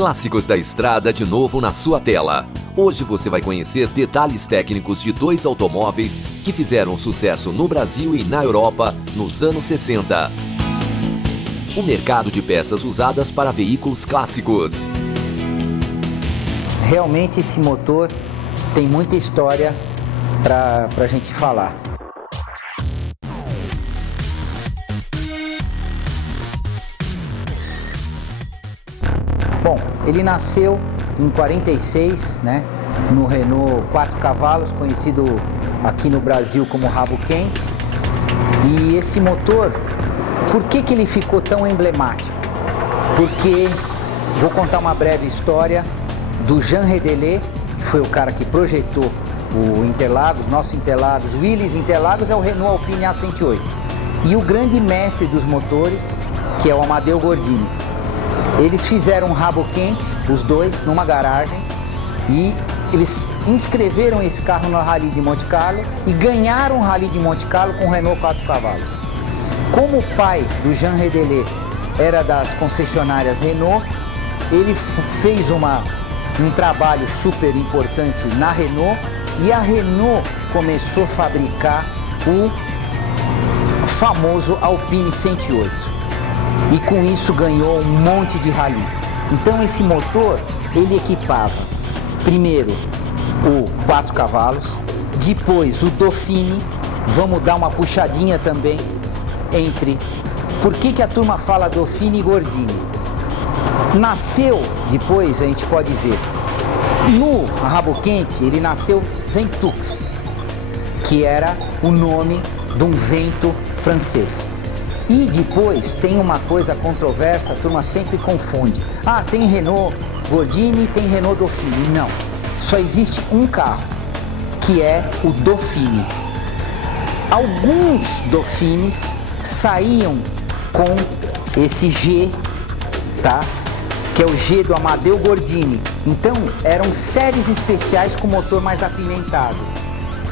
Clássicos da estrada de novo na sua tela. Hoje você vai conhecer detalhes técnicos de dois automóveis que fizeram sucesso no Brasil e na Europa nos anos 60. O mercado de peças usadas para veículos clássicos. Realmente esse motor tem muita história para a gente falar. Bom, ele nasceu em 46, né, no Renault 4 cavalos, conhecido aqui no Brasil como rabo quente. E esse motor, por que ele ficou tão emblemático? Porque, vou contar uma breve história do Jean Redelais, que foi o cara que projetou o Interlagos, nosso Interlagos, Willys Interlagos é o Renault Alpine A108. E o grande mestre dos motores, que é o Amedeo Gordini. Eles fizeram um rabo quente, os dois, numa garagem, e eles inscreveram esse carro no Rally de Monte Carlo e ganharam o Rally de Monte Carlo com o Renault 4 cavalos. Como o pai do Jean Redelais era das concessionárias Renault, ele fez um trabalho super importante na Renault e a Renault começou a fabricar o famoso Alpine 108. E com isso ganhou um monte de rally. Então esse motor, ele equipava primeiro o 4 cavalos, depois o Dauphine. Vamos dar uma puxadinha também entre... Por que a turma fala Dauphine e Gordini? Nasceu, depois a gente pode ver, no rabo quente ele nasceu Ventux, que era o nome de um vento francês. E depois tem uma coisa controversa, a turma sempre confunde. Ah, tem Renault Gordini, tem Renault Dauphine. Não, só existe um carro, que é o Dauphine. Alguns Dauphines saíam com esse G, tá? Que é o G do Amedeo Gordini. Então eram séries especiais com motor mais apimentado.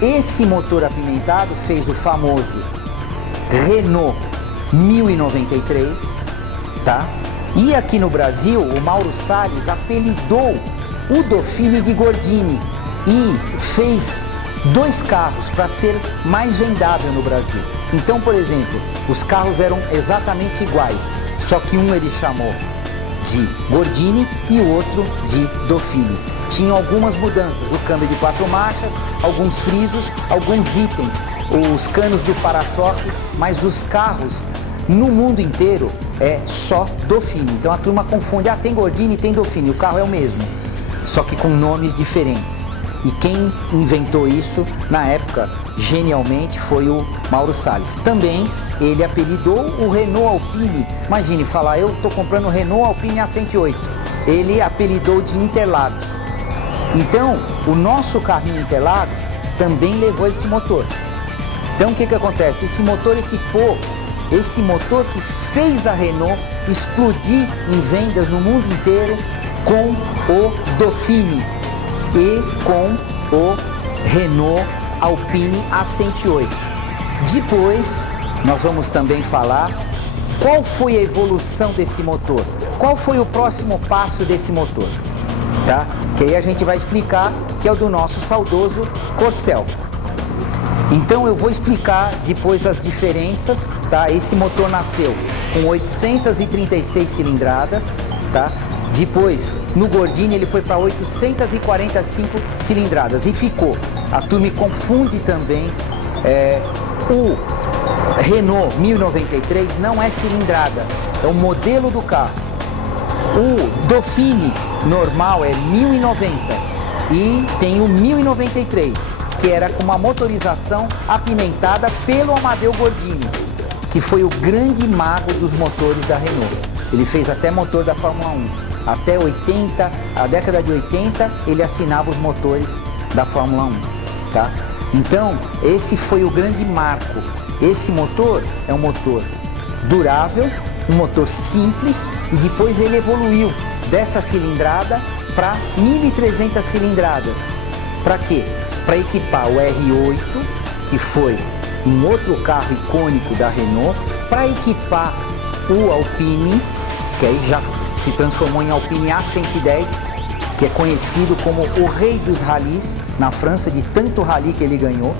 Esse motor apimentado fez o famoso Renault 1093, tá? E aqui no Brasil, o Mauro Salles apelidou o Dauphine de Gordini e fez dois carros para ser mais vendável no Brasil. Então, por exemplo, os carros eram exatamente iguais, só que um ele chamou de Gordini e o outro de Dauphine. Tinham algumas mudanças, o câmbio de 4 marchas, alguns frisos, alguns itens, os canos do para-choque, mas os carros no mundo inteiro é só Dauphine. Então a turma confunde, tem Gordini e tem Dauphine, o carro é o mesmo, só que com nomes diferentes. E quem inventou isso, na época, genialmente, foi o Mauro Salles. Também ele apelidou o Renault Alpine. Imagine falar, eu estou comprando o Renault Alpine A108. Ele apelidou de Interlagos. Então, o nosso carrinho Interlagos também levou esse motor. Então, o que acontece? Esse motor equipou, esse motor que fez a Renault explodir em vendas no mundo inteiro com o Dauphine e com o Renault Alpine A108. Depois, nós vamos também falar qual foi a evolução desse motor, qual foi o próximo passo desse motor, tá? Que aí a gente vai explicar, que é o do nosso saudoso Corcel. Então eu vou explicar depois as diferenças, tá? Esse motor nasceu com 836 cilindradas, tá? Depois, no Gordini, ele foi para 845 cilindradas e ficou. A turma confunde também, o Renault 1093 não é cilindrada, é o modelo do carro. O Dauphine normal é 1090 e tem o 1093, que era com uma motorização apimentada pelo Amedeo Gordini, que foi o grande mago dos motores da Renault. Ele fez até motor da Fórmula 1. Até 80, a década de 80, ele assinava os motores da Fórmula 1, tá? Então, esse foi o grande marco. Esse motor é um motor durável, um motor simples, e depois ele evoluiu dessa cilindrada para 1.300 cilindradas. Para quê? Para equipar o R8, que foi um outro carro icônico da Renault, para equipar o Alpine que aí já se transformou em Alpine A110, que é conhecido como o rei dos ralis na França, de tanto rally que ele ganhou.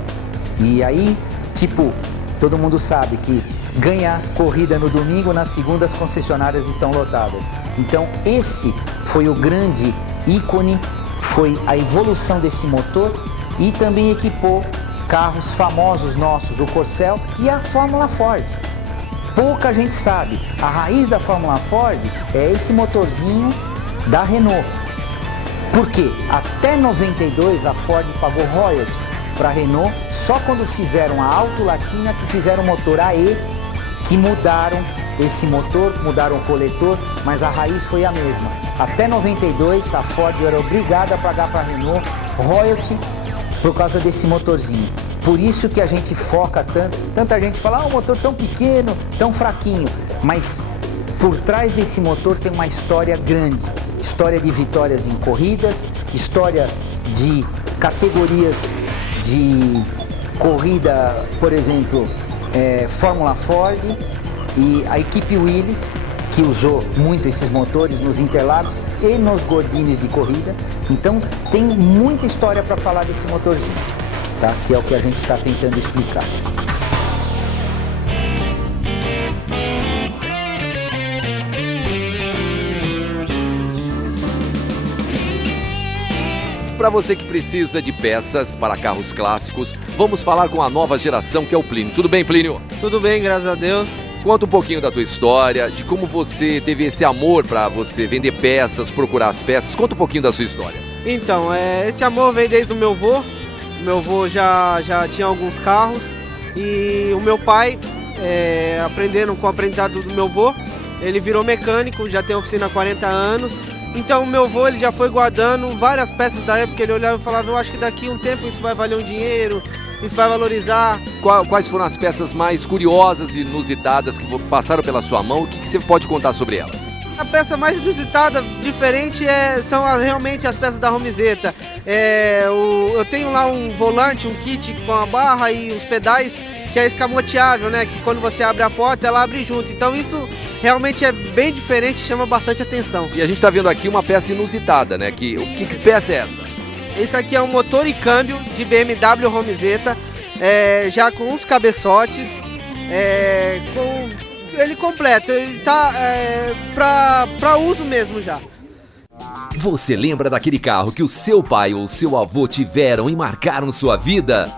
E aí, tipo, todo mundo sabe que ganha corrida no domingo, na segunda as concessionárias estão lotadas. Então esse foi o grande ícone, foi a evolução desse motor, e também equipou carros famosos nossos, o Corcel e a Fórmula Ford. Pouca gente sabe, a raiz da Fórmula Ford é esse motorzinho da Renault. Porque até 92 a Ford pagou royalty para a Renault, só quando fizeram a Alto Latina que fizeram o motor AE, que mudaram esse motor, mudaram o coletor, mas a raiz foi a mesma. Até 92 a Ford era obrigada a pagar para a Renault royalty por causa desse motorzinho. Por isso que a gente foca tanto, tanta gente fala, um motor tão pequeno, tão fraquinho, mas por trás desse motor tem uma história grande, história de vitórias em corridas, história de categorias de corrida, por exemplo, Fórmula Ford e a equipe Willys, que usou muito esses motores nos Interlagos e nos Gordines de corrida. Então tem muita história para falar desse motorzinho, tá? Que é o que a gente está tentando explicar. Para você que precisa de peças para carros clássicos, vamos falar com a nova geração, que é o Plínio. Tudo bem, Plínio? Tudo bem, graças a Deus. Conta um pouquinho da tua história, de como você teve esse amor para você vender peças, procurar as peças. Conta um pouquinho da sua história. Então, esse amor veio desde o meu avô. Meu avô já tinha alguns carros e o meu pai, aprendendo com o aprendizado do meu avô, ele virou mecânico, já tem oficina há 40 anos. Então o meu avô, ele já foi guardando várias peças da época, ele olhava e falava, eu acho que daqui a um tempo isso vai valer um dinheiro, isso vai valorizar. Quais foram as peças mais curiosas e inusitadas que passaram pela sua mão? O que você pode contar sobre ela? A peça mais inusitada, diferente, são realmente as peças da Romizeta. Eu tenho lá um volante, um kit com a barra e os pedais, que é escamoteável, né? Que quando você abre a porta, ela abre junto. Então isso realmente é bem diferente, chama bastante atenção. E a gente está vendo aqui uma peça inusitada, né? Que peça é essa? Isso aqui é um motor e câmbio de BMW Romizeta, já com os cabeçotes, com ele completo, ele tá para uso mesmo já. Você lembra daquele carro que o seu pai ou seu avô tiveram e marcaram sua vida?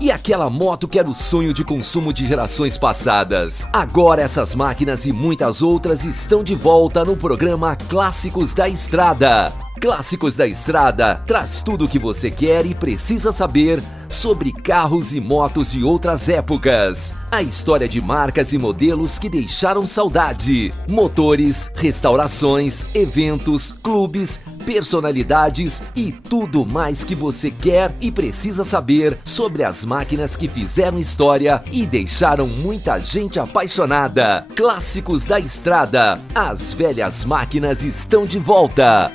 E aquela moto que era o sonho de consumo de gerações passadas? Agora essas máquinas e muitas outras estão de volta no programa Clássicos da Estrada. Clássicos da Estrada traz tudo o que você quer e precisa saber sobre carros e motos de outras épocas. A história de marcas e modelos que deixaram saudade. Motores, restaurações, eventos, clubes, personalidades e tudo mais que você quer e precisa saber sobre as máquinas que fizeram história e deixaram muita gente apaixonada. Clássicos da Estrada. As velhas máquinas estão de volta.